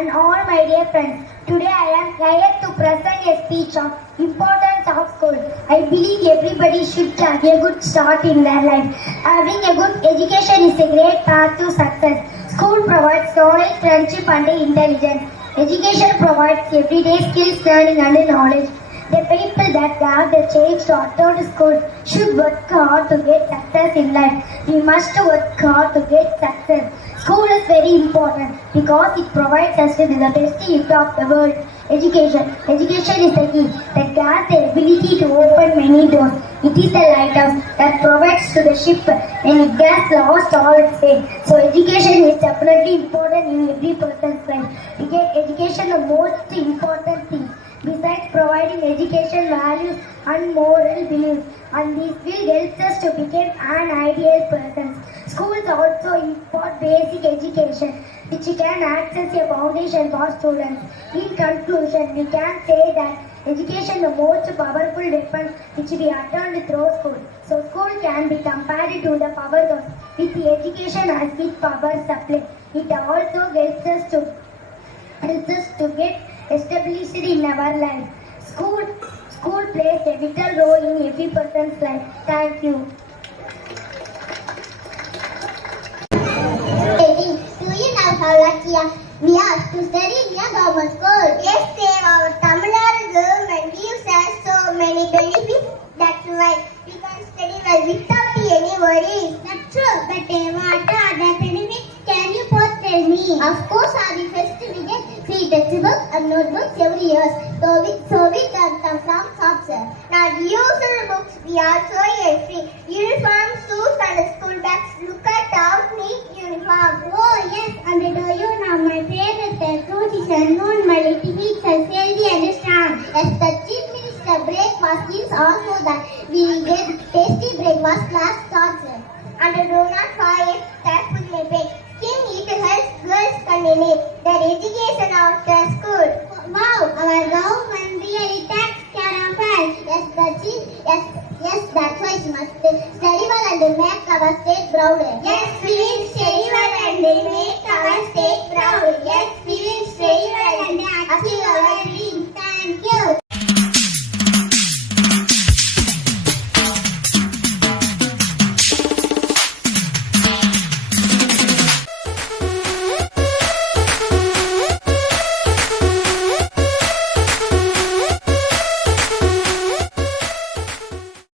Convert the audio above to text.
and all my dear friends. Today I am here to present a speech on importance of school. I believe everybody should have a good start in their life. Having a good education is a great path to success. School provides knowledge, friendship and intelligence. Education provides everyday skills, learning and knowledge. The people that have the change to attend school should work hard to get success in life. We must work hard to get success. School is very important because it provides us with the best gift of the world. Education. Education is the key that has the ability to open many doors. It is the lighthouse that provides to the ship when it gets lost all its way. So education is definitely important in every person's life. We get education the most important thing. Besides providing education values and moral beliefs, and this will help us to become an ideal person. Schools also impart basic education, which can act as a foundation for students. In conclusion, we can say that education the most powerful weapon which we attend through school. So school can be compared to the power source with the education as the power supply. It also helps us to helps us to get established in our life. School school plays a vital role in every person's life. Thank you. Lady, do you know how lucky we are to study in a government school? Yes, sir. Our Tamil Nadu government gives us so many benefits. That's why we can study well without any worries. That's true. But uh, what are the benefits? Can you both tell me? Of course, get free textbooks and notebooks every year. So we, so we can shops. Now, the usual books we also get free. Uniform, shoes and school bags. Look at our neat uniform. Oh yes, and do you know my favorite fruit is unknown Malik. It is healthy and strong. Yes, the chief minister breakfast is also that we get tasty breakfast class starts. And do not forget that food may pay girls continue their education after school. Wow, our government really takes care of us. Yes, that's it. Yes, yes, that's why she must study well and make our state proud. Yes, we will study well and make our state proud. Yes, we will study well and achieve our